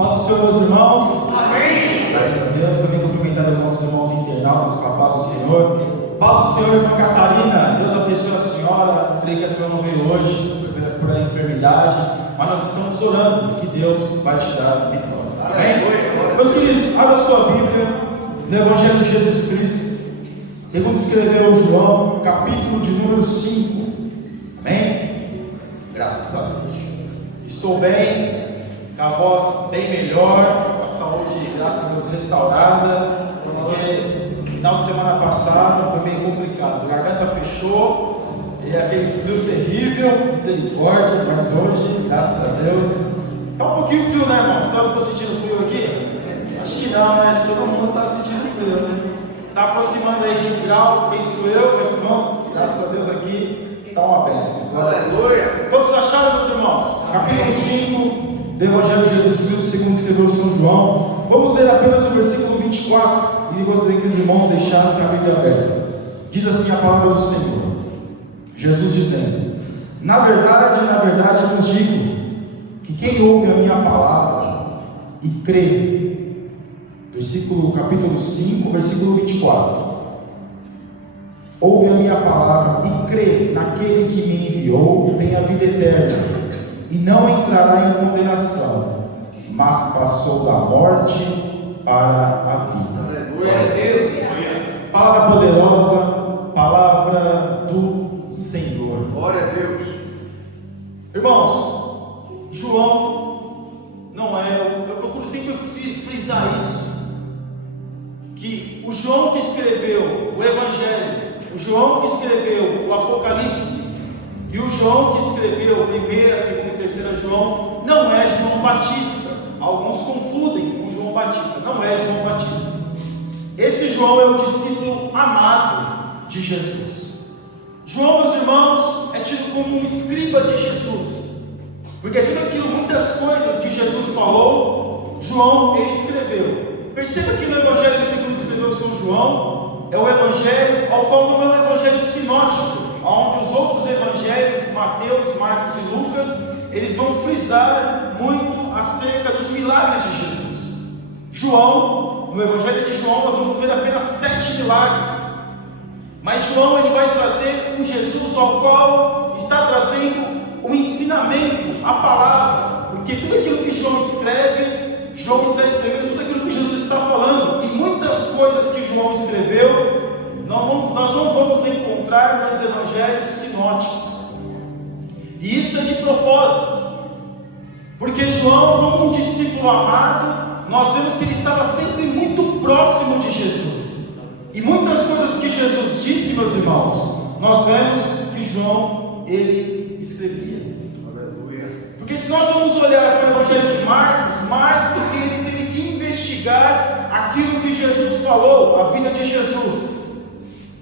Paz do Senhor, meus irmãos. Amém. Graças a Deus. Também cumprimentar os nossos irmãos internautas com a paz do Senhor. Paz do Senhor, irmã Catarina. Deus abençoe a senhora. Creio que a senhora não veio hoje por a enfermidade, mas nós estamos orando que Deus vai te dar vitória. Amém? Meus queridos, abra sua Bíblia no Evangelho de Jesus Cristo, segundo escreveu João, capítulo de número 5. Amém? Graças a Deus. Estou bem, com a voz bem melhor, com a saúde, graças a Deus, restaurada, porque no final de semana passada foi meio complicado, a garganta fechou, e aquele frio terrível, misericórdia, mas hoje, graças a Deus, está um pouquinho frio, né, irmão? Sabe que eu estou sentindo frio aqui? Acho que não, né? Acho que todo mundo está sentindo frio, né? Está aproximando aí de 1 grau, penso eu, meus irmãos, graças a Deus aqui está uma bênção. Aleluia. Todos acharam, meus irmãos? Capítulo 5 do Evangelho de Jesus Cristo, segundo escreveu São João. Vamos ler apenas o versículo 24 e gostaria que os irmãos deixassem a Bíblia aberta. Diz assim a palavra do Senhor, Jesus dizendo: na verdade, eu vos digo que quem ouve a minha palavra e crê, capítulo 5, versículo 24, ouve a minha palavra e crê naquele que me enviou, tem a vida eterna, e não entrará em condenação, mas passou da morte para a vida. Aleluia, Deus. Palavra poderosa, palavra do Senhor. Glória a Deus. Irmãos, João não é, eu procuro sempre frisar isso, que o João que escreveu o Evangelho, o João que escreveu o Apocalipse e o João que escreveu 1ª, 2ª e 3ª João, não é João Batista. Alguns confundem com João Batista, não é João Batista. Esse João é o discípulo amado de Jesus. João, meus irmãos, é tido como um escriba de Jesus, porque tudo aquilo, muitas coisas que Jesus falou, João, ele escreveu. Perceba que no Evangelho segundo escreveu São João, é o Evangelho ao qual não é um Evangelho sinótico, onde os outros Evangelhos, Mateus, Marcos e Lucas, eles vão frisar muito acerca dos milagres de Jesus. João, no Evangelho de João, nós vamos ver apenas 7 milagres, mas João, ele vai trazer um Jesus ao qual está trazendo o ensinamento, a palavra, porque tudo aquilo que João escreve, João está escrevendo tudo aquilo que Jesus está falando, e muitas coisas que João escreveu, nós não vamos encontrar nos evangelhos sinóticos, e isso é de propósito, porque João, como um discípulo amado, nós vemos que ele estava sempre muito próximo de Jesus, e muitas coisas que Jesus disse, meus irmãos, nós vemos que João, ele escrevia. Aleluia. Porque se nós vamos olhar para o Evangelho de Marcos, ele teve que investigar aquilo que Jesus falou, a vida de Jesus.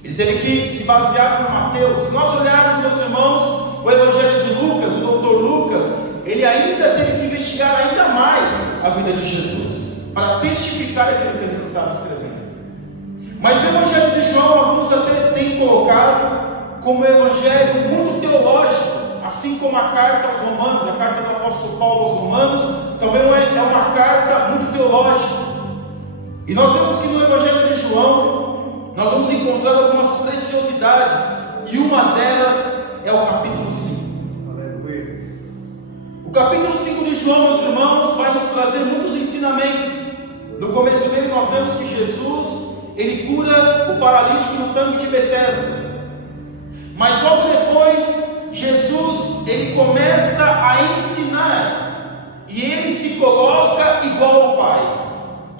Ele teve que se basear por Mateus. Se nós olharmos, meus irmãos, o Evangelho de Lucas, o doutor Lucas, ele ainda teve que investigar ainda mais a vida de Jesus, para testificar aquilo que eles estavam escrevendo. Mas o Evangelho de João, alguns até têm colocado como um evangelho muito teológico, assim como a carta aos Romanos, a carta do apóstolo Paulo aos Romanos, também é uma carta muito teológica. E nós vemos que no Evangelho de João, nós vamos encontrar algumas preciosidades, e uma delas é o capítulo 5. Aleluia. O capítulo 5 de João, meus irmãos, vai nos trazer muitos ensinamentos. No começo dele nós vemos que Jesus, ele cura o paralítico no tanque de Betesda, mas logo depois Jesus, ele começa a ensinar, e ele se coloca igual ao Pai,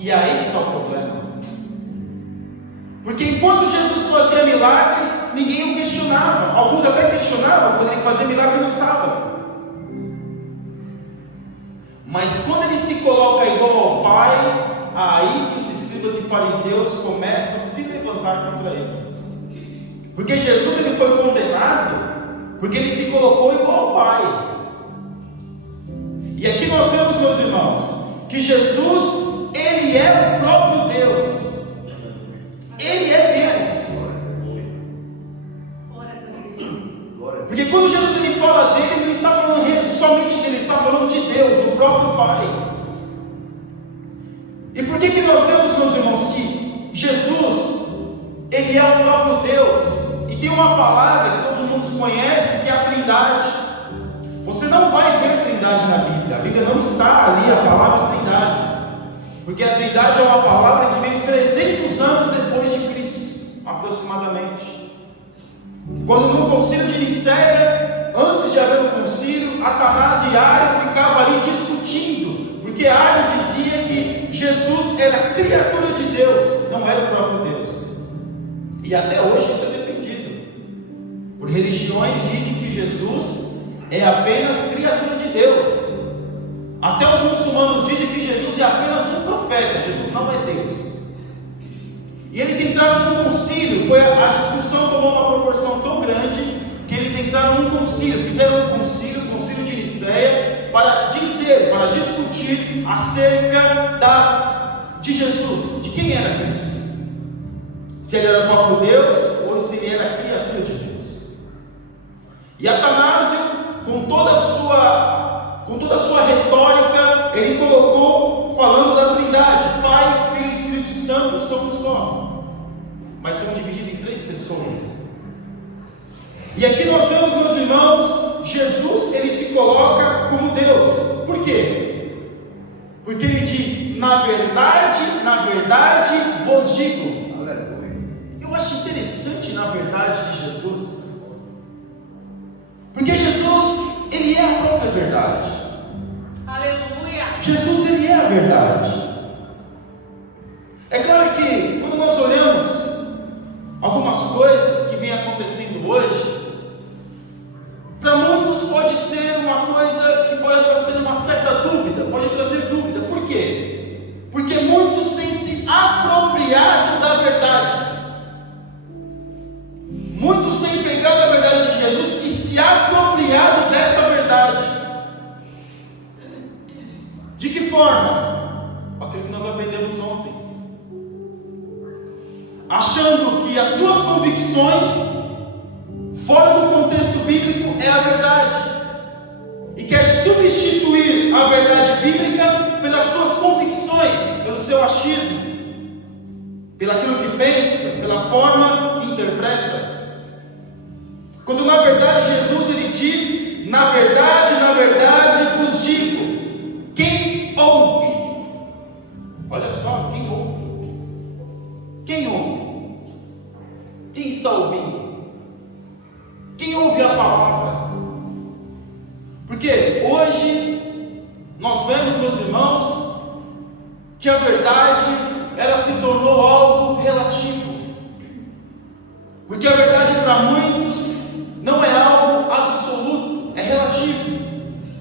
e é aí que está o problema, porque enquanto Jesus fazia milagres, ninguém o questionava, alguns até questionavam quando ele fazia milagre no sábado, mas quando ele se coloca igual ao Pai, aí que os escribas e fariseus começam a se levantar contra ele, porque Jesus, ele foi condenado porque ele se colocou igual ao Pai. E aqui nós vemos, meus irmãos, que Jesus, ele é o próprio Deus, ele é Deus. Porque quando Jesus ele fala dele, ele não está falando somente dele, ele está falando de Deus, do próprio Pai. E por que nós vemos, meus irmãos, que Jesus, Ele é o próprio Deus? E tem uma palavra que todo mundo conhece, que é a Trindade. Você não vai ver Trindade na Bíblia. A Bíblia não está ali, a palavra Trindade. Porque a Trindade é uma palavra que veio 300 anos depois de Cristo, aproximadamente. Quando no concílio de Nicéia, antes de haver o concílio, Atanásio e Ário ficavam ali discutindo, porque Ário dizia que Jesus era criatura de Deus, não era o próprio Deus. E até hoje isso é defendido por religiões, dizem que Jesus é apenas criatura de Deus. Até os muçulmanos dizem que Jesus é apenas um profeta, Jesus não é Deus. E eles entraram num concílio, a discussão tomou uma proporção tão grande que eles entraram num concílio, fizeram um concílio, o concílio de Nicéia, para discutir acerca de Jesus, de quem era Cristo. Se ele era o próprio Deus ou se ele era a criatura de Deus. E Atanásio, com toda a sua retórica, ele colocou, falando da Trindade: Pai, Filho e Espírito Santo são um só, mas são divididos em 3 pessoas. E aqui nós vemos, meus irmãos, Jesus, ele se coloca como Deus. Por quê? Porque ele diz: na verdade vos digo. Aleluia. Eu acho interessante, na verdade, de Jesus, porque Jesus, ele é a própria verdade. Aleluia. Jesus, ele é a verdade. É claro que quando nós olhamos algumas coisas que vêm acontecendo hoje, para muitos pode ser uma coisa que pode trazer uma certa dúvida, pode trazer dúvida. Por quê? Porque muitos têm se apropriado da verdade. Muitos têm pegado a verdade de Jesus e se apropriado dessa verdade. De que forma? Aquilo que nós aprendemos ontem. Achando que as suas convicções, fora do contexto bíblico, é a verdade. E quer substituir a verdade bíblica pelas suas convicções, pelo seu achismo, pelaquilo que pensa, pela forma que interpreta. Quando na verdade Jesus, ele diz: na verdade vos digo, quem ouve, olha só, quem ouve? Quem ouve? Quem está ouvindo? Quem ouve a palavra? Porque hoje nós vemos, meus irmãos, que a verdade, ela se tornou algo relativo. Porque a verdade para muitos não é algo absoluto, é relativo.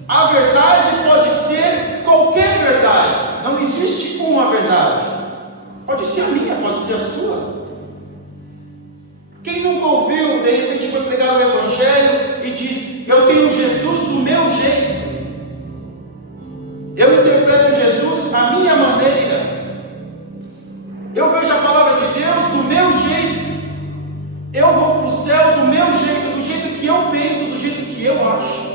A verdade pode ser qualquer verdade, não existe uma verdade. Pode ser a minha, pode ser a sua. Quem nunca ouviu, de repente foi pregar o Evangelho e diz: eu tenho Jesus do meu jeito, eu interpreto Jesus à minha maneira, eu vejo a palavra de Deus do meu jeito, eu vou para o céu do meu jeito, do jeito que eu penso, do jeito que eu acho.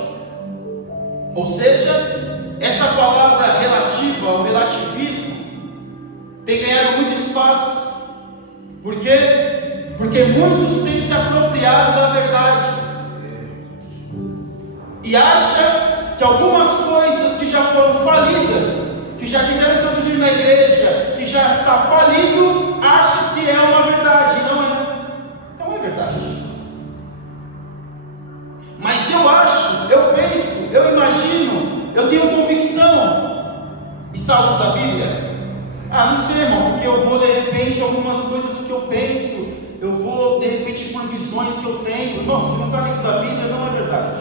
Ou seja, essa palavra relativa, o relativismo, tem ganhado muito espaço. Por quê? Porque muitos têm se apropriado da verdade e acham que algumas coisas que já foram falidas, que já quiseram introduzir na igreja, que já está falido, acham que é uma verdade. E não é verdade. Mas eu acho, eu penso, eu imagino, eu tenho convicção. Está à luz da Bíblia? Não sei, irmão, porque eu vou de repente algumas coisas que eu penso, eu vou de repente por visões que eu tenho. Irmão, se não está dentro da Bíblia, não é verdade.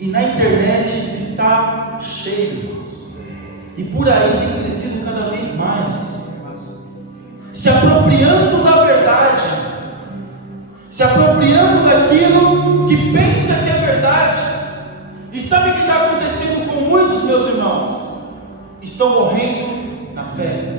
E na internet isso está cheio, irmãos. E por aí tem crescido cada vez mais. Se apropriando da verdade, se apropriando daquilo que pensa que é verdade. E sabe o que está acontecendo com muitos, meus irmãos? Estão morrendo na fé,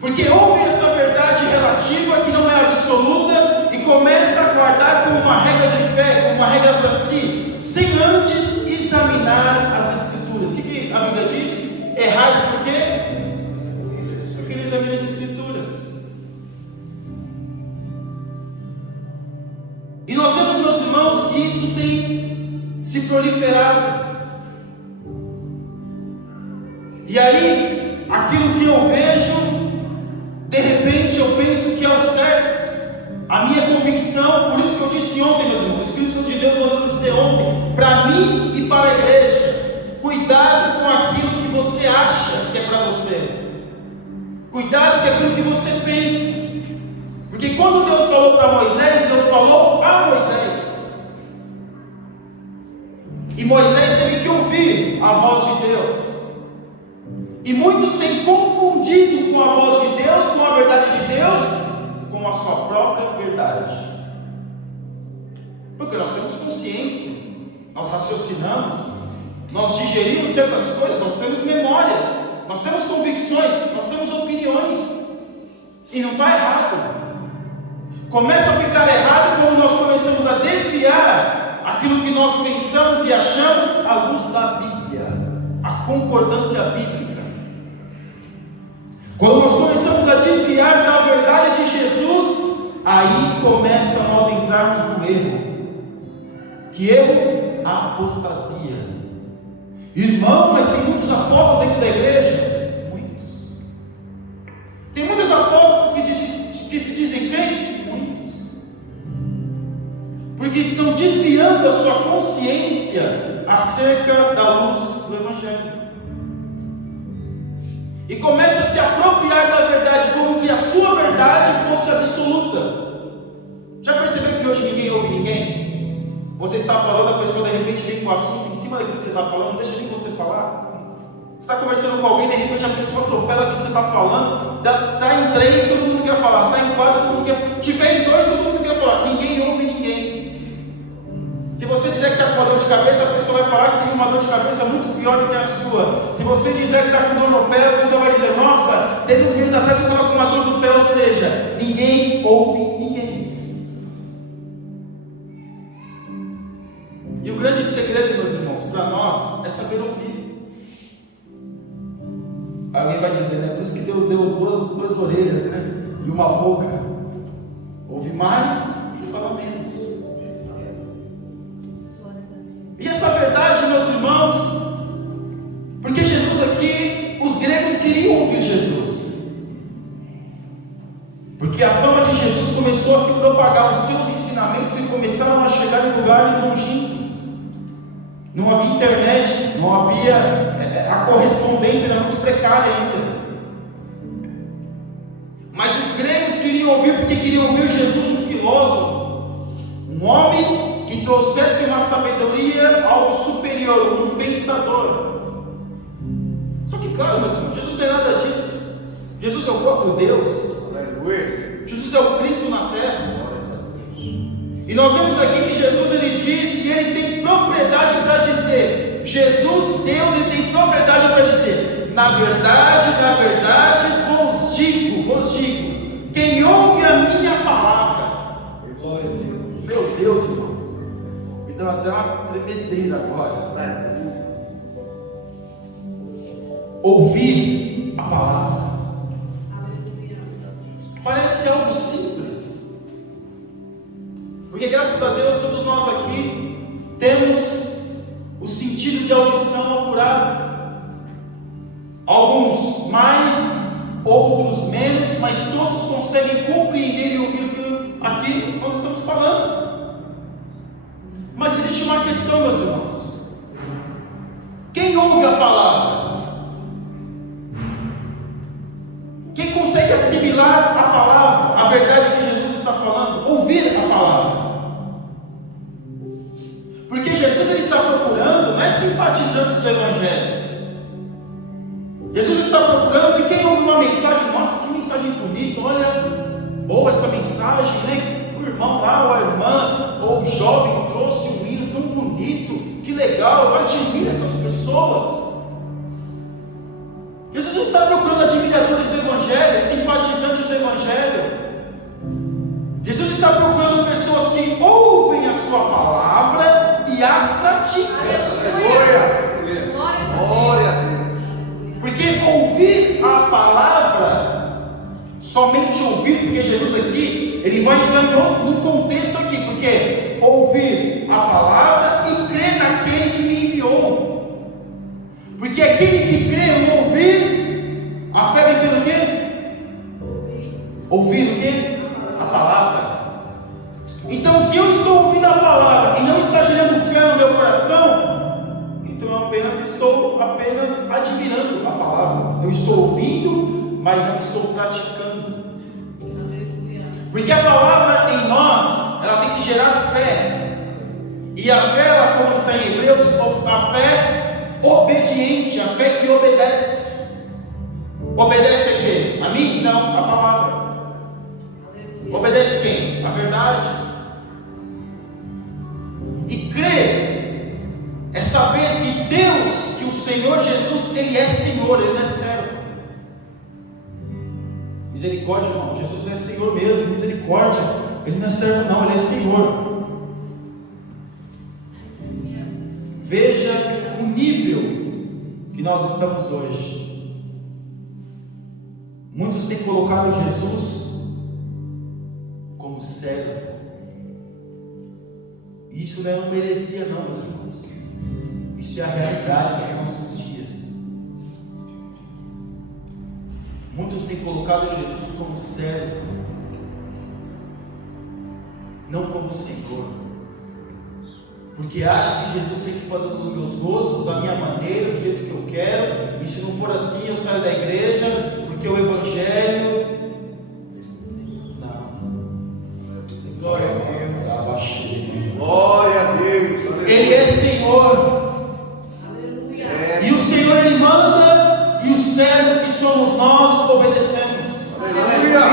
porque ouvem essa verdade relativa que não é absoluta e começa a guardar como uma regra de fé, como uma regra para si, sem antes examinar as Escrituras. O que a Bíblia diz? errais por quê? Porque não examinam as Escrituras. E nós vemos, meus irmãos, que isso tem se proliferado. E aí, aquilo que eu vejo, de repente eu penso que é o certo. A minha convicção, por isso que eu disse ontem, meus irmãos, o Espírito Santo de Deus mandou dizer ontem, para mim e para a igreja, cuidado com aquilo que você acha que é para você. Cuidado com aquilo que você pensa. Porque quando Deus falou para Moisés, Deus falou a Moisés. E Moisés teve que ouvir a voz de Deus. E muitos têm confundido com a voz de Deus, com a verdade de Deus, com a sua própria verdade. Porque nós temos consciência, nós raciocinamos, nós digerimos certas coisas, nós temos memórias, nós temos convicções, nós temos opiniões. E não está errado. Começa a ficar errado quando nós começamos a desviar aquilo que nós pensamos e achamos à luz da Bíblia, a concordância bíblica. Quando nós começamos a desviar da verdade de Jesus, aí começa a nós entrarmos no erro. Que erro? A apostasia. Irmão, mas tem muitos apóstolos dentro da igreja? Muitos. Tem muitos apóstolos que se dizem crentes? Muitos. Porque estão desviando a sua consciência acerca da luz do Evangelho. E começa a se apropriar da verdade como que a sua verdade fosse absoluta. Já percebeu que hoje ninguém ouve ninguém? Você está falando, a pessoa de repente vem com o assunto em cima daquilo que você está falando, não deixa nem você falar. Você está conversando com alguém, de repente a pessoa atropela aquilo que você está falando. Está em 3, todo mundo quer falar. Está em 4, todo mundo quer. Tiver em 2, todo mundo quer falar. Ninguém ouve ninguém. Se você dizer que está com uma dor de cabeça, a pessoa vai falar que tem uma dor de cabeça muito pior do que a sua. Se você dizer que está com dor no pé, a pessoa vai dizer: nossa, teve uns meses atrás que eu estava com uma dor no pé. Ou seja, ninguém ouve ninguém. E o grande segredo, meus irmãos, para nós é saber ouvir. Alguém vai dizer, né? Por isso que Deus deu duas orelhas, né? E uma boca. Ouve mais e fala menos. E essa verdade, meus irmãos, porque Jesus aqui, os gregos queriam ouvir Jesus, porque a fama de Jesus começou a se propagar, os seus ensinamentos e começaram a chegar em lugares longínquos. Não havia internet, não havia, a correspondência era muito precária ainda. Mas os gregos queriam ouvir porque queriam ouvir Jesus, um filósofo, um homem que trouxesse uma sabedoria, algo superior, um pensador. Só que, claro, meus irmãos, Jesus não é nada disso. Jesus é o próprio Deus. Aleluia. Jesus é o Cristo na terra. E nós vemos aqui que Jesus, ele diz, e ele tem propriedade para dizer, Jesus, Deus, ele tem propriedade para dizer: na verdade, vos digo, quem ouve a minha palavra. Glória a Deus. Meu Deus, irmãos, me deu até uma tremedeira agora. Ouvir a palavra. Parece algo simples. Porque graças a Deus todos nós aqui temos o sentido de audição apurado. Alguns mais, outros menos, mas todos conseguem compreender e ouvir o que aqui nós estamos falando. Mas existe uma questão, meus irmãos. Quem ouve a palavra? Quem consegue assimilar a palavra, a verdade que Jesus está falando? Ouvir a palavra. Porque Jesus, ele está procurando, não é simpatizantes do Evangelho. Jesus está procurando, e quem ouve uma mensagem, nossa, que mensagem bonita, olha, boa essa mensagem, né? O irmão lá, ou a irmã, ou o jovem trouxe um hino tão bonito, que legal, eu admiro essas pessoas. Jesus não está procurando admiradores do Evangelho, simpatizantes do Evangelho. Jesus está procurando pessoas que ouvem a sua palavra e as praticam. Glória. Glória a Deus. Porque porque Jesus aqui, ele vai entrar no contexto aqui, porque ouvir a palavra e crer naquele que me enviou. Porque aquele que crê no ouvir, a fé vem pelo quê? Ouvir o quê? A palavra. Então, se eu estou ouvindo a palavra e não está gerando fé no meu coração, então eu estou apenas admirando a palavra. Eu estou ouvindo, mas não estou praticando. Porque a palavra em nós, ela tem que gerar fé. E a fé, ela, como está em Hebreus, a fé obediente, a fé que obedece. Obedece a quê? A mim? Não, a palavra. Obedece quem? A verdade. E crer é saber que Deus, que o Senhor Jesus, Ele é Senhor, Ele não é servo. Misericórdia, irmão, Jesus é Senhor mesmo, misericórdia. Ele não é servo não, Ele é Senhor. Veja o nível que nós estamos hoje. Muitos têm colocado Jesus como servo. Isso não é uma heresia não, meus irmãos. Isso é a realidade dos nossos dias. Muitos têm colocado Jesus como servo, não como Senhor, porque acham que Jesus tem que fazer dos meus gostos, da minha maneira, do jeito que eu quero, e se não for assim eu saio da igreja, porque o Evangelho... Não. Glória a Deus. Glória a Deus. Aleluia. Ele é Senhor. Aleluia. E o Senhor Ele manda, e o servo que somos nós obedecemos. Aleluia.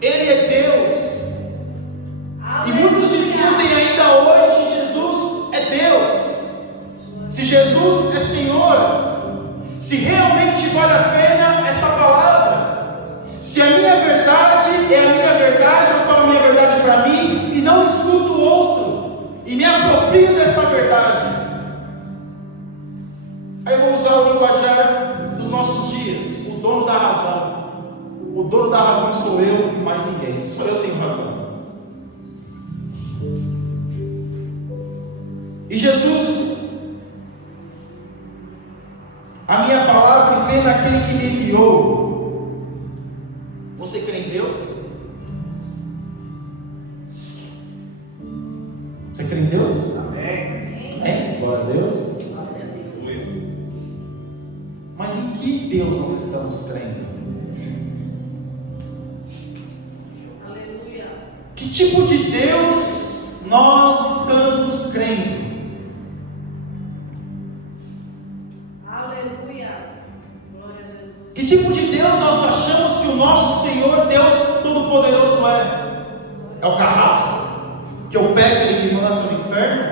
Ele é Deus. E muitos discutem ainda hoje: Jesus é Deus. Se Jesus é Senhor, se realmente vale a pena esta palavra, se a minha verdade é a minha verdade, eu tomo a minha verdade para mim e não escuto o outro e me aproprio dessa verdade. Aí eu vou usar o linguajar dos nossos dias: o dono da razão. O dono da razão sou eu e mais ninguém, só eu tenho razão. E Jesus, a minha palavra crê naquele que me enviou. Você crê em Deus? Você crê em Deus? Amém. Amém? Glória a Deus. Mas em que Deus nós estamos crendo? Aleluia. Que tipo de Deus nós estamos crendo? Aleluia. Glória a Jesus. Que tipo de Deus nós achamos que o nosso Senhor, Deus Todo-Poderoso é? É o carrasco? Que eu pego e ele me lança no inferno?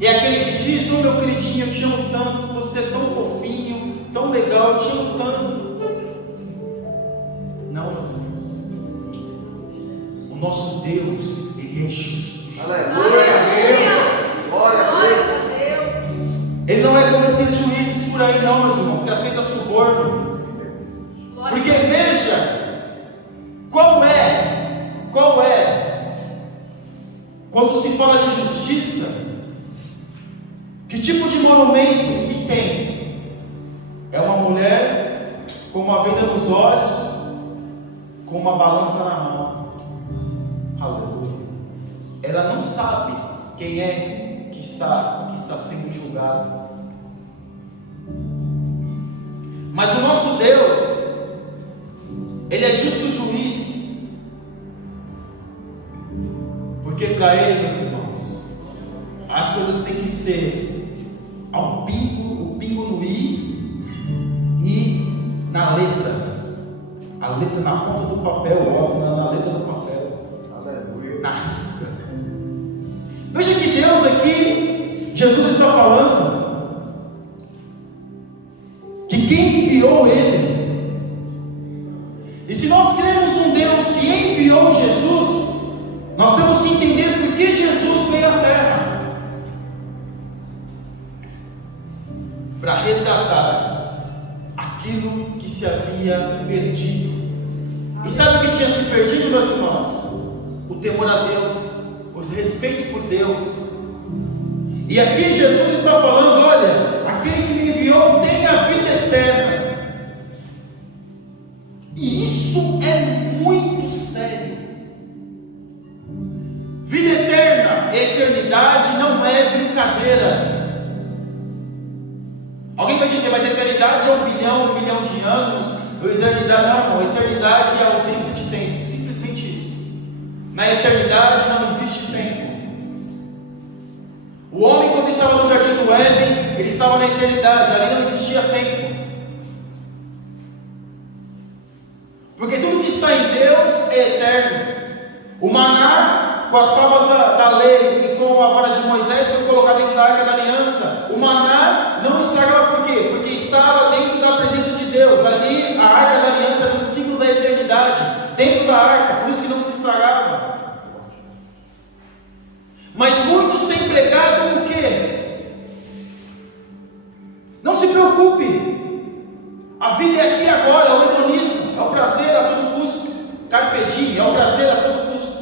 É aquele que diz: oh meu queridinho, eu te amo tanto, você é tão fofinho, tão legal, eu te amo tanto. Não, meus irmãos. O nosso Deus, Ele é justo. Aleluia. Glória a Deus. Glória a Deus. Ele não é como esses juízes por aí não, meus irmãos, que aceita suborno. Glória Porque a Deus. veja, qual é, quando se fala de justiça, que tipo de monumento que tem? É uma mulher com uma venda nos olhos, com uma balança na mão. Aleluia. Ela não sabe quem é que está sendo julgado. Mas o nosso Deus, Ele é justo juiz. Porque para Ele, meus irmãos, as coisas têm que ser o pingo no i e na letra. A letra na ponta do papel, na letra do papel. Aleluia. Na risca. Veja que Deus aqui, Jesus está falando que quem enviou Ele, e se nós cremos num Deus que enviou Jesus, nós temos que entender por que Jesus veio à terra. Para resgatar aquilo que se havia perdido. E E sabe o que tinha se perdido, meus irmãos? O temor a Deus, o respeito por Deus. E aqui Jesus está falando: olha, aquele que me enviou tem a vida eterna. E isso é muito sério. Vida eterna, eternidade não é brincadeira. Alguém vai dizer, mas a eternidade é 1 bilhão de anos. Eternidade não, eternidade é a ausência de tempo. Simplesmente isso. Na eternidade não existe tempo. O homem, quando estava no jardim do Éden, ele estava na eternidade, ali não existia tempo. Porque tudo que está em Deus é eterno. O maná, com as tábuas da lei e com a vara de Moisés, foi colocado dentro da arca da aliança. O maná não estragava, por quê? Porque estava dentro da presença de Deus. Ali a arca da aliança era um símbolo da eternidade, dentro da arca, por isso que não se estragava. Mas muitos têm pregado o quê? Não se preocupe, a vida é aqui agora, é o hedonismo, é o prazer a todo custo, carpe diem, é o prazer a todo custo.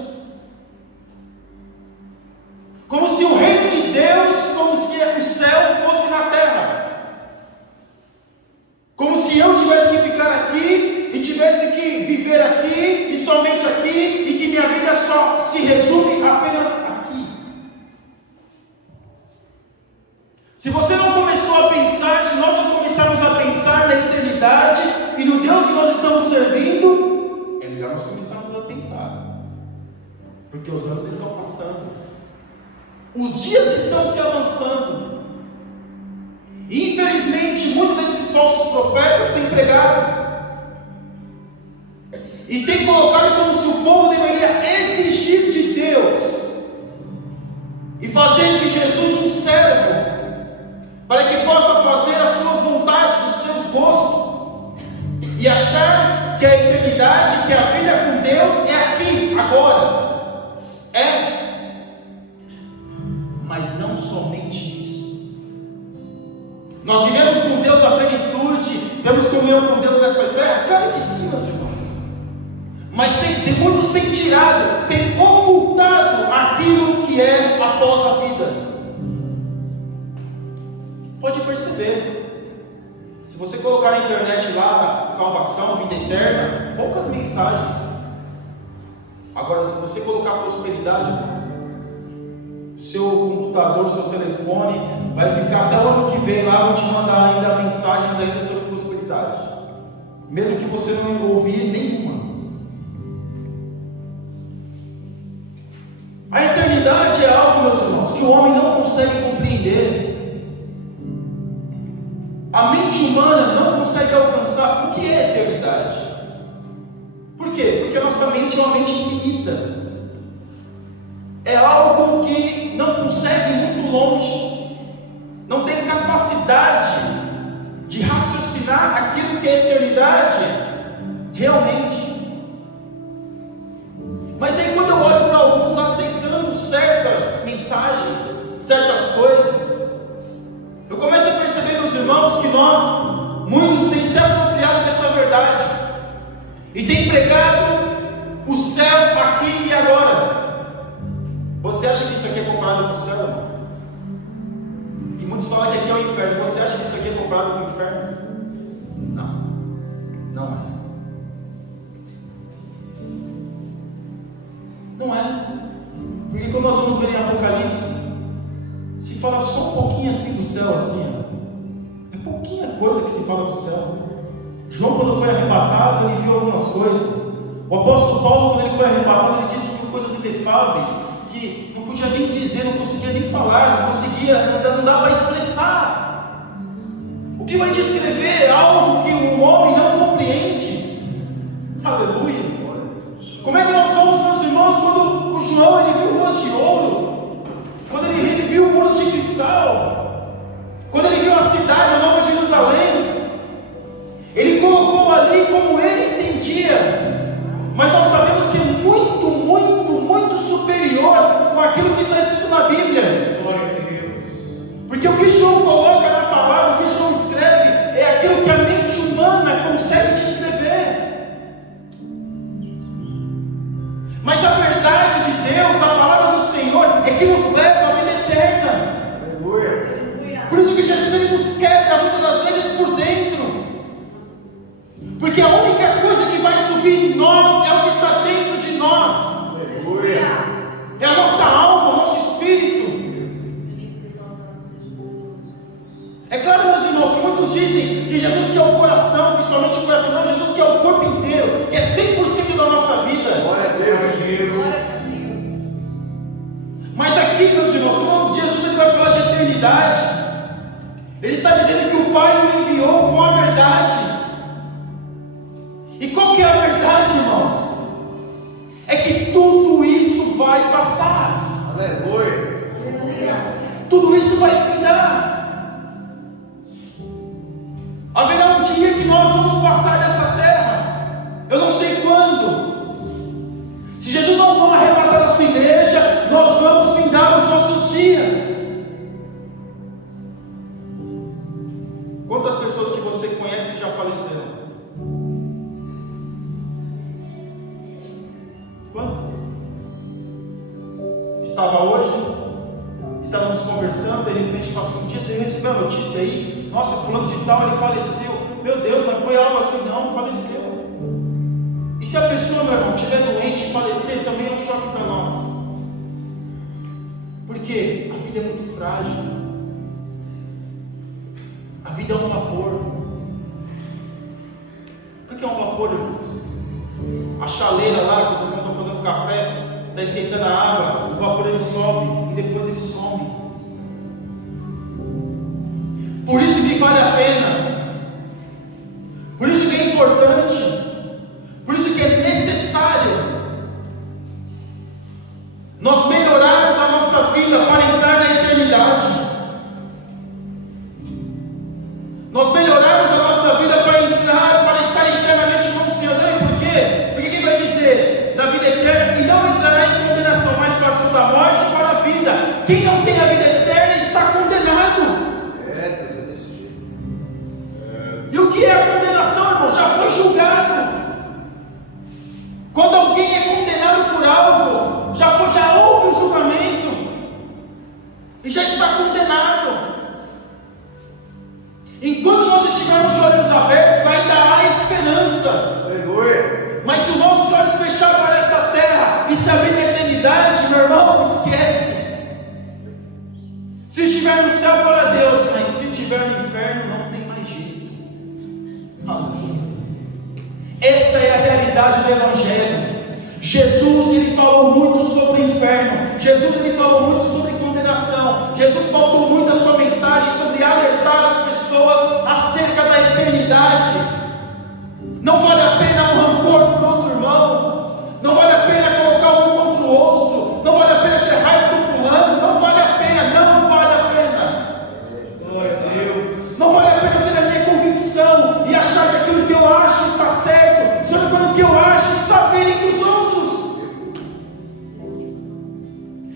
Como se o reino de Deus, como se o céu fosse na terra, como se eu tivesse que ficar aqui e tivesse que viver aqui e somente aqui, e que minha vida só se resume apenas aqui. Se você não começou a pensar, se nós não começarmos a pensar na eternidade e no Deus que nós estamos servindo, é melhor nós começarmos a pensar, porque os anos estão passando, os dias estão se avançando, e infelizmente muitos desses falsos profetas têm pregado e têm colocado como se o povo deveria exigir de Deus e fazer de Jesus um servo, para que possa fazer as suas vontades, os seus gostos, e achar que a eternidade, que a vida com Deus é aqui, agora. Mas não somente isso. Nós vivemos com Deus a plenitude, temos comunhão com Deus nessa terra? Claro que sim, meus irmãos. Mas muitos têm tirado, têm ocultado aquilo que é após a vida. Pode perceber, se você colocar na internet lá, salvação, vida eterna, poucas mensagens. Agora, se você colocar prosperidade, seu computador, seu telefone, vai ficar até o ano que vem lá, vão te mandar ainda mensagens ainda sobre prosperidade, mesmo que você não ouvir nenhuma. A eternidade é algo, meus irmãos, que o homem não consegue compreender. A mente humana não consegue alcançar o que é eternidade. Por quê? Porque a nossa mente é uma mente infinita. É algo que não consegue ir muito longe. Não tem capacidade de raciocinar aquilo que é eternidade realmente. Mas aí quando eu olho para alguns aceitando certas mensagens, certas coisas, eu começo a perceber, meus irmãos, que muitos têm se apropriado dessa verdade e têm pregado o céu aqui e agora. Você acha que isso aqui é comparado com o céu, irmão? E muitos falam que aqui é o inferno. Você acha que isso aqui é comparado com o inferno? Não, não é. Não é. Porque quando nós vamos ver em Apocalipse, se fala só um pouquinho assim do céu, assim, é pouquinha coisa que se fala do céu. João, quando foi arrebatado, ele viu algumas coisas. O apóstolo Paulo, quando ele foi arrebatado, ele disse que viu coisas inefáveis, que não podia nem dizer, não conseguia nem falar, não conseguia, não dá para expressar. O que vai descrever é algo que o homem não compreende. Aleluia. Como é que nós somos, meus irmãos, quando o João ele viu ruas de ouro, quando ele viu muros de cristal, quando ele viu a cidade, a Nova Jerusalém, ele colocou ali como ele entendia, mas nós sabemos que é muito, muito, muito superior com aquilo que está escrito na Bíblia. Glória a Deus. Porque o que João coloca na palavra, o que João escreve, é aquilo que a mente humana consegue descrever. que Jesus quer o coração, que somente o coração, não, Jesus quer o corpo inteiro, que é 100% da nossa vida. Glória a Deus. Glória a Deus. Mas aqui, meus irmãos, quando Jesus ele vai falar de eternidade, ele está dizendo que o Pai o enviou com a verdade. E qual que é a verdade, irmãos? É que tudo isso vai passar. Aleluia. Tudo isso vai findar. Haverá um dia que nós vamos passar dessa terra. Eu não sei quando. Se Jesus não arrebatar a sua igreja, nós vamos findar os nossos dias. Quantas pessoas que você conhece que já faleceram? Quantas? Estava hoje, estávamos conversando, de repente passou um dia, você recebeu a notícia aí, nossa, fulano de tal, ele faleceu, meu Deus, mas foi algo assim, não, faleceu. E se a pessoa, meu irmão, estiver doente e falecer, também é um choque para nós. Porque a vida é muito frágil. A vida é um vapor. O que é um vapor, irmãos? A chaleira lá, quando vocês estão fazendo café, está esquentando a água, o vapor ele sobe e depois ele some. Por isso que vale a pena, por isso que é importante, por isso que é necessário nós melhorarmos a nossa vida para entrar na eternidade. Nós melhorarmos a nossa vida para entrar, para estar eternamente com o Senhor. Sabe por quê? Porque quem vai dizer da vida eterna e não entrará em condenação, mas passou da morte para a vida. Quem não tem a vida eterna está condenado. Deus é desse jeito. E o que é a condenação, irmão? Já foi julgado. Quando alguém é condenado por algo, já houve o julgamento e já está condenado. Enquanto nós estivermos de olhos abertos, ainda há esperança. Aleluia. Mas se os nossos olhos fecharem para esta terra e se abrir na eternidade, meu irmão, esquece. Se estiver no céu, glória a Deus, mas se estiver no inferno, não tem mais jeito. Aleluia. Essa é a realidade do Evangelho. Jesus ele falou muito sobre o inferno. Jesus ele falou muito sobre condenação. Jesus pautou muito a sua mensagem sobre alertar as pessoas acerca da eternidade. Não vale a pena um rancor por outro irmão. Não vale a pena colocar um contra o outro. Não vale a pena ter raiva do fulano. Não vale a pena, não vale a pena. Glória a Deus. Não vale a pena eu ter a minha convicção e achar que aquilo que eu acho está certo, só que quando o que eu acho está ferindo os outros.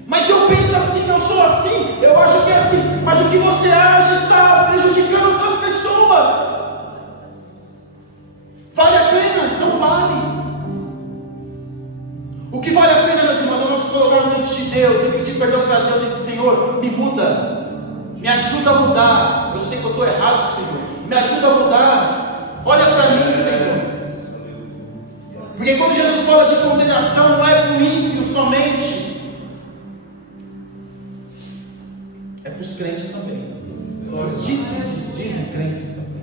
Mas eu penso assim, eu sou assim, eu acho que é assim, mas o que você acha está prejudicando outras pessoas. Vale a pena? Não vale. O que vale a pena, meus irmãos, é nós colocarmos diante de Deus e pedir perdão para Deus e dizer: Senhor, me muda, me ajuda a mudar. Eu sei que eu estou errado, Senhor, me ajuda a mudar. Olha para mim, Senhor. Porque quando Jesus fala de condenação, não é para o ímpio somente, é para os crentes também, os ditos que se dizem crentes também.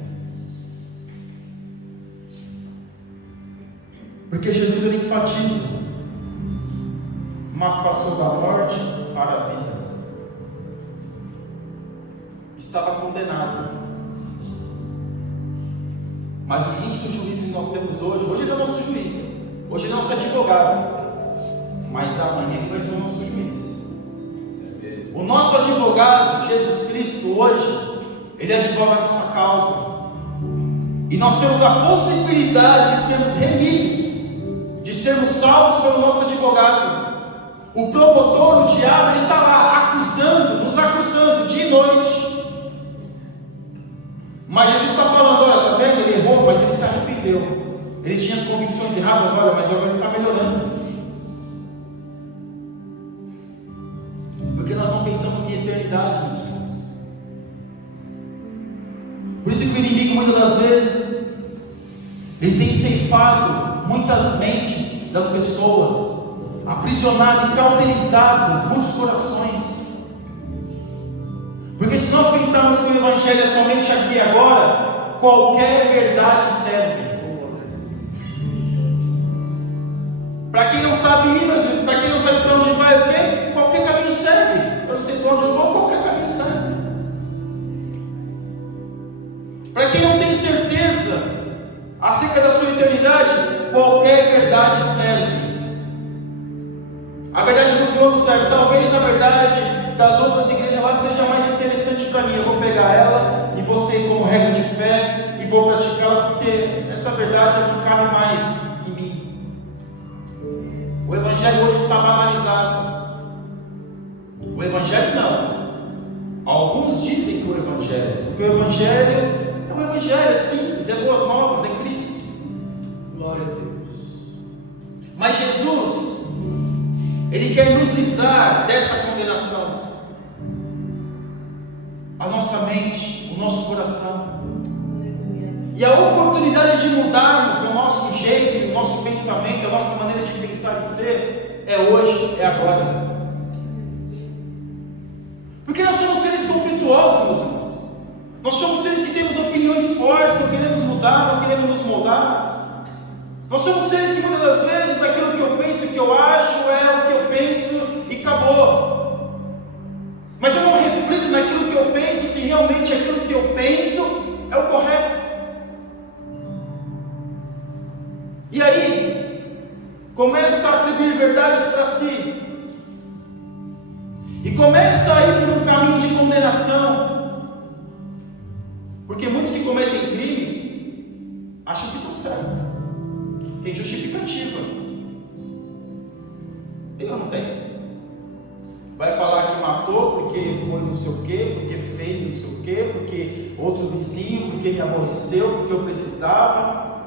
Porque Jesus ele enfatiza: mas passou da morte para a vida. Estava condenado. Mas o justo juiz que nós temos hoje ele é o nosso juiz, hoje ele é o nosso advogado, mas amanhã ele vai ser o nosso juiz. O nosso advogado, Jesus Cristo, hoje, ele advoga a nossa causa, e nós temos a possibilidade de sermos remidos, de sermos salvos pelo nosso advogado. O promotor, o diabo, ele está lá acusando, nos acusando dia e noite. Mas Jesus está falando: olha, está vendo? Ele errou, mas ele se arrependeu. Ele tinha as convicções erradas, olha, mas agora ele está melhorando. Porque nós não pensamos em eternidade, meus irmãos. Por isso que o inimigo, muitas das vezes, ele tem ceifado muitas mentes das pessoas, aprisionado e cauterizado muitos corações. Porque se nós pensarmos que o Evangelho é somente aqui e agora, qualquer verdade serve. Para quem não sabe ir, para quem não sabe para onde vai, o quê? Qualquer caminho serve. Eu não sei para onde eu vou, qualquer caminho serve. Para quem não tem certeza acerca da sua eternidade, qualquer verdade serve. A verdade do Senhor não serve. Talvez a verdade das outras igrejas lá seja mais interessante para mim. Eu vou pegar ela e vou seguir como regra de fé e vou praticá-la, porque essa verdade é o que cabe mais em mim. O Evangelho hoje está banalizado. O Evangelho não. Alguns dizem que o Evangelho, porque o Evangelho é o Evangelho, é simples, é boas novas, é Cristo. Glória a Deus. Mas Jesus, Ele quer nos livrar desta condenação. A nossa mente, o nosso coração. E a oportunidade de mudarmos o nosso jeito, o nosso pensamento, a nossa maneira de pensar e ser, é hoje, é agora. Porque nós somos seres conflituosos, meus irmãos. Nós somos seres que temos opiniões fortes, não queremos mudar, não queremos nos moldar. Nós somos seres que muitas das vezes aquilo que eu penso, o que eu acho é o que eu penso e acabou. Mas eu não reflito naquilo que eu penso se realmente aquilo que eu penso é o correto. E aí, começa a atribuir verdades para si. E começa a ir por um caminho de condenação. Porque muitos que cometem crimes acham que estão certos. Tem justificativa. Tem ou não tem? Vai falar que matou porque foi não sei o quê, porque fez não sei o quê, porque outro vizinho, porque me aborreceu, porque eu precisava.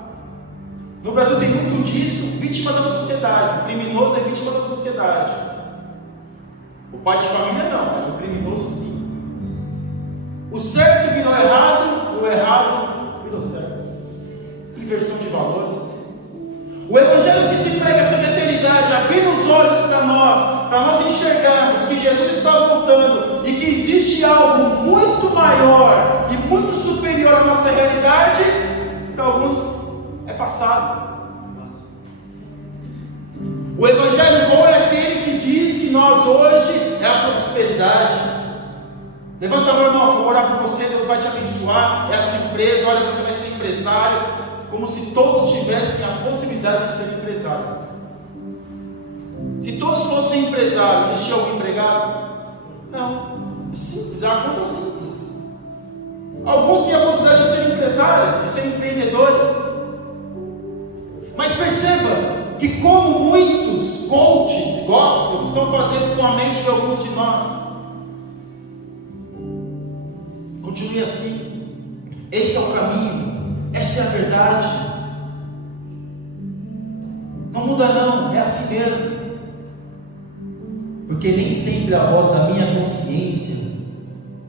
No Brasil tem muito disso, vítima da sociedade. O criminoso é vítima da sociedade. O pai de família não, mas o criminoso sim. O certo virou errado, o errado virou certo. Inversão de valores. O Evangelho que se prega sobre a eternidade, abrir os olhos para nós enxergarmos que Jesus está voltando e que existe algo muito maior e muito superior à nossa realidade, para alguns é passado. O Evangelho bom é aquele que diz que nós hoje é a prosperidade. Levanta a mão, irmão, que eu vou orar por você, Deus vai te abençoar, é a sua empresa, olha, você vai ser empresário. Como se todos tivessem a possibilidade de ser empresário. Se todos fossem empresários, existia algum empregado? Não, é simples, é uma conta simples. Alguns têm a possibilidade de ser empresário, de ser empreendedores. Mas perceba que como muitos coaches gospel estão fazendo com a mente de alguns de nós. Continue assim. Esse é o caminho. Essa é a verdade. Não muda não, é assim mesmo. Porque nem sempre a voz da minha consciência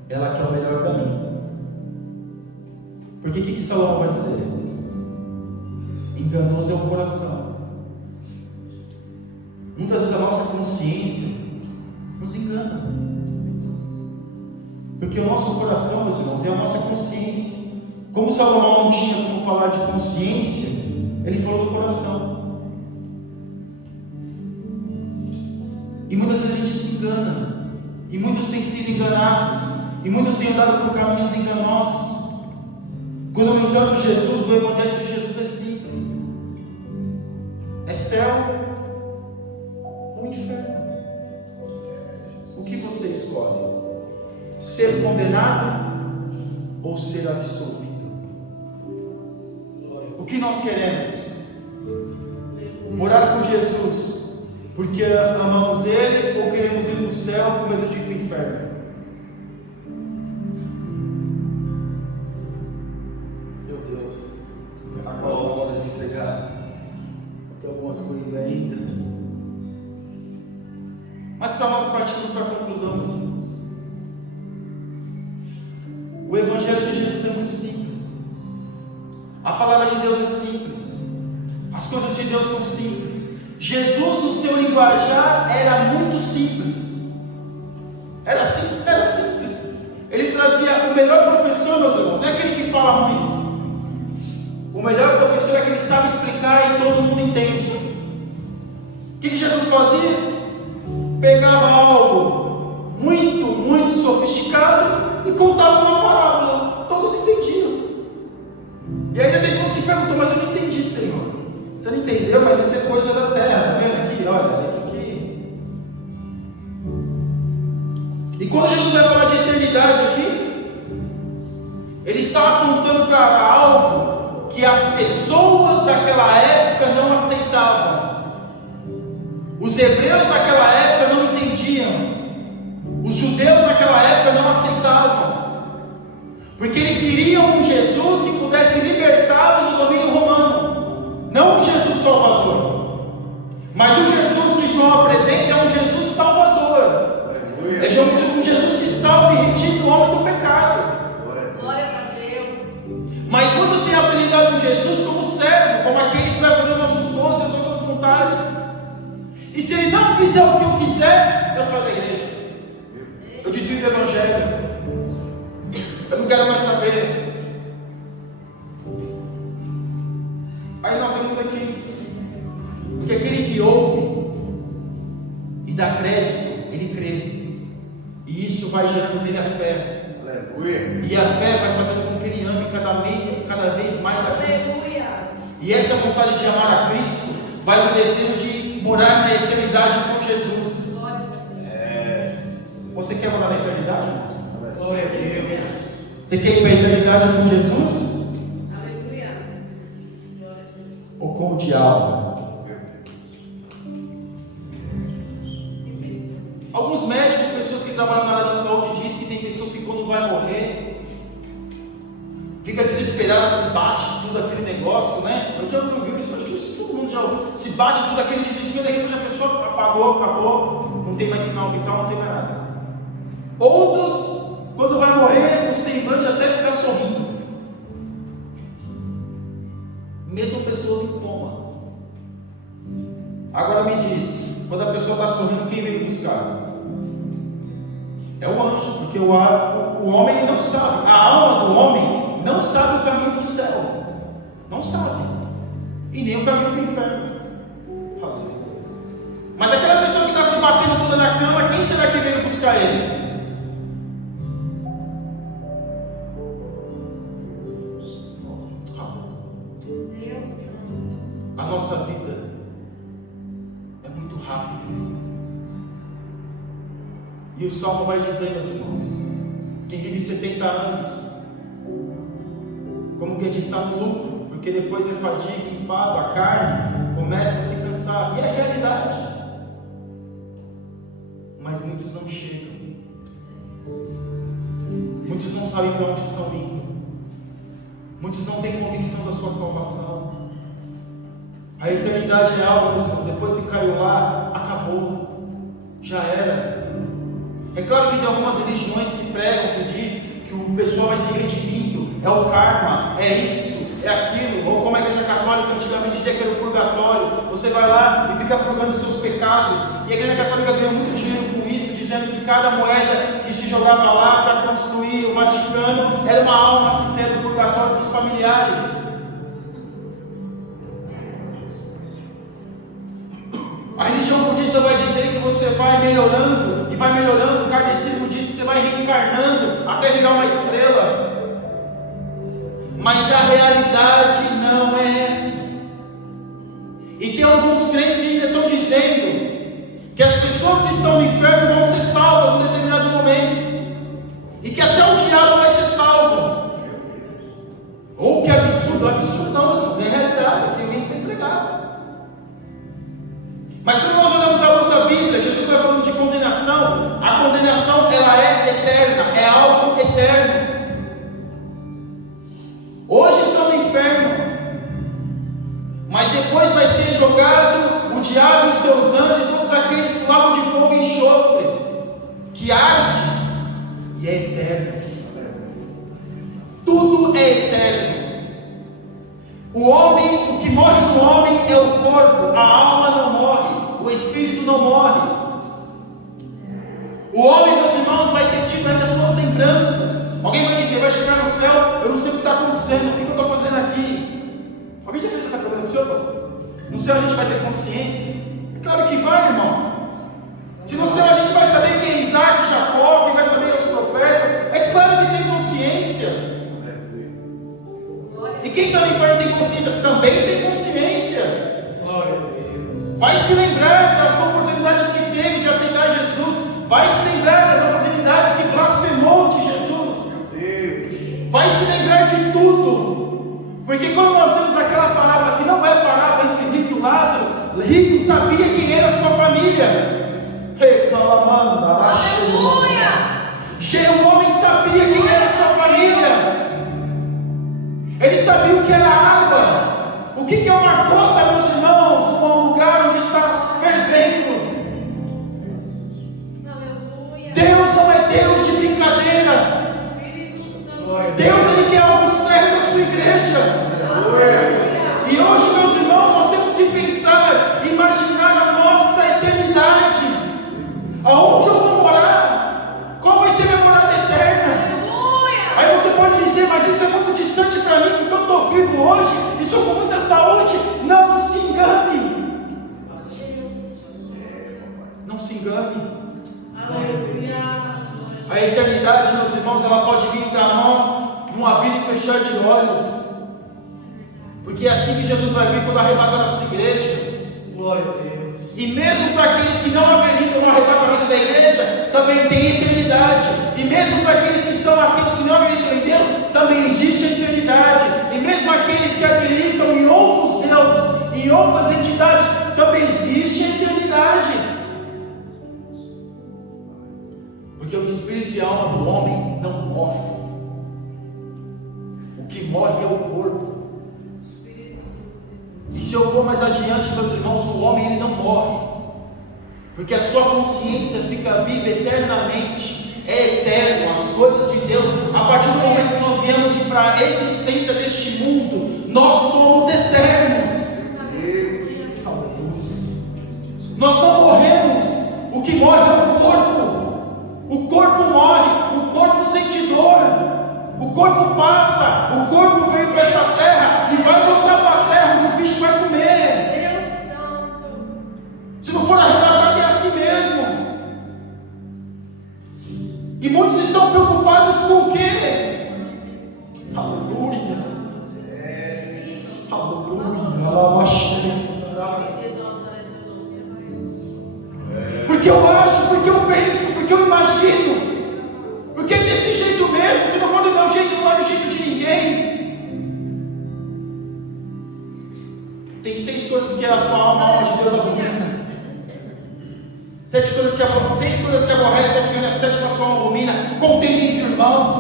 ela quer o melhor para mim. Porque o que Salomão vai dizer? Enganoso é o coração. Muitas vezes a nossa consciência nos engana. Porque o nosso coração, meus irmãos, é a nossa consciência. Como Salomão não tinha como falar de consciência, ele falou do coração. E muitas vezes a gente se engana. E muitos têm sido enganados. E muitos têm andado por caminhos enganosos. Quando, no entanto, Jesus, o Evangelho de Jesus é simples. É céu ou inferno. O que você escolhe? Ser condenado ou ser absolvido? O que nós queremos? Morar com Jesus porque amamos Ele, ou queremos ir para o céu com medo de ir para o inferno? Meu Deus, está quase a hora de entregar. Tem algumas coisas ainda. Mas para nós partirmos para a conclusão, meus irmãos, o Evangelho de Jesus é muito simples. A palavra de Deus é simples. As coisas de Deus são simples. Jesus, no seu linguajar, era muito simples. Era simples, era simples. Ele trazia o melhor professor, meus irmãos. Não é aquele que fala muito. O melhor professor é que ele sabe explicar e todo mundo entende. O que Jesus fazia? Pegava algo muito sofisticado e contava uma parábola. Todos entendiam. E ainda tem uns que perguntam, mas eu não entendi, Senhor. Você não entendeu, mas isso é coisa da terra. Está vendo aqui? Olha, isso aqui. E quando Jesus vai falar de eternidade aqui, ele está apontando para algo que as pessoas daquela época não aceitavam. Os hebreus naquela época não entendiam. Os judeus naquela época não aceitavam. Porque eles queriam um Jesus que pudesse libertá-los do domínio romano. Não um Jesus salvador. Mas o Jesus que João apresenta é um Jesus salvador. É um Jesus que salva e retira o homem do pecado. Glórias a Deus. Mas muitos têm apresentado Jesus como servo, como aquele que vai fazer nossos gostos e as nossas vontades. E se ele não fizer o que eu quiser, eu saio da igreja. Eu desvio do evangelho. Eu não quero mais saber. Aí nós temos aqui, porque aquele que ouve e dá crédito, ele crê. E isso vai gerando nele a fé. Aleluia. E a fé vai fazendo com que ele ame cada vez mais a Cristo. Aleluia. E essa vontade de amar a Cristo faz o desejo de morar na eternidade com Jesus. Glórias a Deus. Você quer morar na eternidade? Glória a Deus. Você quer ir para a eternidade com Jesus? Aleluia. Glória a Jesus. Ou com o diabo? Sim, mesmo. Alguns médicos, pessoas que trabalham na área da saúde, dizem que tem pessoas que quando vai morrer fica desesperada, se bate tudo aquele negócio, né? Eu já ouvi isso, acho que todo mundo já ouviu. Se bate tudo aquele desespero, de repente a pessoa apagou, acabou, não tem mais sinal vital, não tem mais nada. Outros, quando vai morrer, o semblante até fica sorrindo. Mesmo pessoas em coma. Agora me diz, quando a pessoa está sorrindo, quem veio buscar? É o anjo, porque o homem ele não sabe. A alma do homem não sabe o caminho para o céu. Não sabe. E nem o caminho para o inferno. Mas aquela pessoa que está se batendo toda na cama, quem será que veio buscar ele? Deus Santo. A nossa vida é muito rápida. E o Salmo vai dizer, meus irmãos, quem vive 70 anos, como que diz, está no lucro, porque depois é fadiga, enfado, a carne começa a se cansar. E é a realidade. Mas muitos não chegam. Muitos não sabem para onde estão indo. Muitos não têm convicção da sua salvação. A eternidade é algo, meus irmãos, depois que caiu lá, acabou. Já era. É claro que tem algumas religiões que pregam, que diz que o pessoal vai se redimindo, é o karma, é isso, é aquilo, ou como a igreja católica antigamente dizia que era o purgatório, você vai lá e fica purgando os seus pecados, e a igreja católica ganhou muito dinheiro com isso, dizendo que cada moeda que se jogava lá para construir o Vaticano, era uma alma que saía do purgatório dos familiares. A religião budista vai dizer que você vai melhorando, e vai melhorando. O kardecismo diz que você vai reencarnando até virar uma estrela. Mas a realidade não é essa. E tem alguns crentes que ainda estão dizendo que as pessoas que estão no inferno vão ser salvas em um determinado momento, e que até o diabo vai ser salvo. Ou que absurdo, absurdo não, meus irmãos, é realidade, é o que isso tem pregado. Mas quando nós olhamos a luz da Bíblia, Jesus está falando de condenação. A condenação, ela é eterna, é algo eterno. Hoje estão no inferno, mas depois vai ser jogado o diabo e os seus anjos e todos aqueles que lavam de fogo e enxofre, que arde e é eterno. Tudo é eterno. O homem, o que morre no homem é o corpo, a alma não morre, o espírito não morre. O homem, meus irmãos, vai ter tido ainda suas lembranças. Alguém vai dizer, vai chegar no céu, eu não sei o que está acontecendo, o que eu estou fazendo aqui? céu a gente vai ter consciência? Claro que vai, irmão. Se no céu a gente vai saber quem é Isaac, Jacó, quem vai saber os profetas, é claro que tem consciência. E quem está no inferno tem consciência? Também tem consciência. Vai se lembrar das oportunidades que teve de aceitar Jesus. Vai se lembrar das oportunidades que blasfemou de Jesus. Vai se lembrar de tudo. Porque quando nós vemos aquela parábola, que não é parábola entre rico e Lázaro, rico sabia quem era a sua família. O homem sabia quem era a sua família. Ele sabia o que era água. O que é uma gota, meus irmãos, num lugar onde está fervendo. Deus não é Deus de brincadeira. Deus, Ele quer algo sério na sua igreja. E hoje, meus irmãos, nós temos que pensar, imaginar a nossa eternidade. Aonde eu vou morar? Qual vai ser minha morada eterna? Aí você pode dizer, mas isso é muito distante para mim, porque eu estou vivo hoje, estou com muita saúde. Não se engane. Não se engane. A eternidade, meus irmãos, ela pode vir para nós num abrir e fechar de olhos. Porque é assim que Jesus vai vir quando arrebatar a sua igreja. Glória a Deus. E mesmo para aqueles que não acreditam no arrebatamento da igreja, também tem eternidade. E mesmo para aqueles que são ateus, que não acreditam em Deus, também existe a eternidade. E mesmo aqueles que acreditam em outros deuses, em outras entidades, também existe a eternidade. Porque o espírito e a alma do homem não morrem. O que morre é o corpo. E se eu for mais adiante, meus irmãos, o homem ele não morre, porque a sua consciência fica viva eternamente, é eterno, as coisas de Deus. A partir do momento que nós viemos para a existência deste mundo, nós somos eternos. Nós não morremos. O que morre é o corpo. O corpo morre, o corpo sente dor. O corpo passa, o corpo veio para essa terra e vai voltar para a terra onde o bicho vai comer. Deus Santo. Se não for arrebatado, é assim mesmo. E muitos estão preocupados com o quê? Aleluia. Porque eu acho, porque eu penso, porque eu imagino. Porque é desse jeito mesmo. Se não for do meu jeito, não é do jeito de ninguém. Tem 6 coisas que a sua alma, a alma de Deus abomina. 6 coisas que aborrece a Senhor, a 7ª a sua alma abomina. Contenda entre irmãos,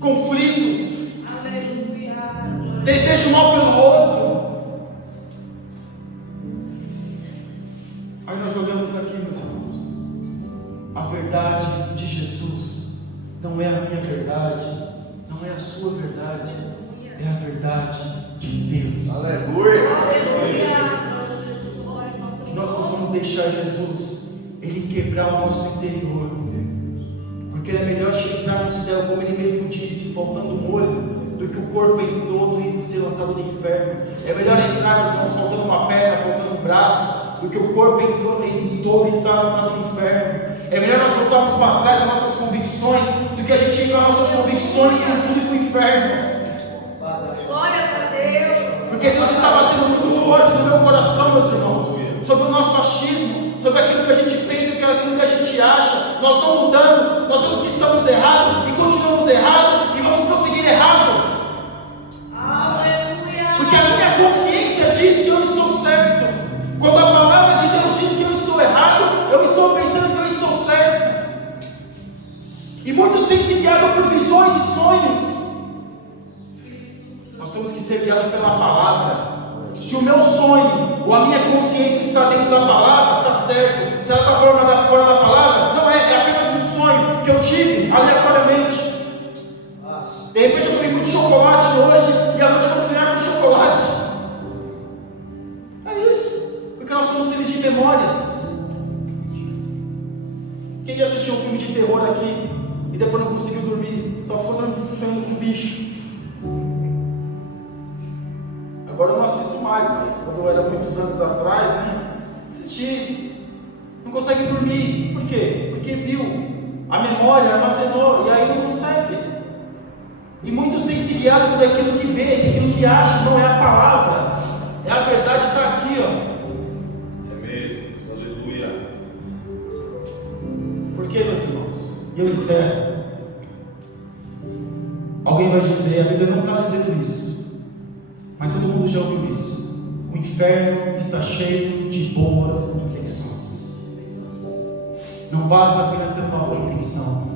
conflitos, Aleluia. desejo mal pelo outro. Aí nós olhamos aqui, meus irmãos, a verdade de Jesus não é a minha verdade, não é a sua verdade, é a verdade de Deus. Aleluia. Que nós possamos deixar Jesus, Ele quebrar o nosso interior, porque Ele é melhor entrar no céu, como Ele mesmo disse, faltando um olho, do que o corpo em todo e ser lançado no inferno. É melhor entrar, meus irmãos, faltando uma perna, faltando um braço, do que o corpo entrou em todo e está lançado no inferno. É melhor nós voltarmos para trás das nossas convicções, do que a gente ir com as nossas convicções com tudo e para o inferno. Glória a Deus. Porque Deus está batendo muito forte no meu coração, meus irmãos, sobre o nosso achismo, sobre aquilo que a gente pensa, aquilo que a gente acha. Nós não mudamos, nós vemos que estamos errados e continuamos errados e vamos prosseguir errado. Aleluia. Porque a minha consciência diz que eu estou certo. Quando a palavra de Deus diz que eu estou errado, eu estou pensando que eu estou certo. E muitos têm se guiado por visões e sonhos. Nós temos que ser guiados pela palavra. Se o meu sonho ou a minha consciência está dentro da palavra, está certo. Se ela está fora da palavra, não é apenas um sonho que eu tive aleatoriamente. De repente eu comi muito chocolate hoje e à noite eu vou sonhar com chocolate. É isso, porque nós somos seres de memórias. Quem já assistiu um filme de terror aqui e depois não conseguiu dormir, só ficou sonhando com um bicho? Agora eu não assisto mais, mas quando eu era muitos anos atrás, né? Assisti, não consegue dormir. Por quê? Porque viu, a memória armazenou, e aí não consegue. E muitos têm se guiado por aquilo que vê, que aquilo que acha, não é a palavra, é a verdade, está aqui, ó. É mesmo, aleluia. Por que, meus irmãos? E eu encerro. Alguém vai dizer, a Bíblia não está dizendo isso, mas todo mundo já ouviu isso. O inferno está cheio de boas intenções. Não basta apenas ter uma boa intenção.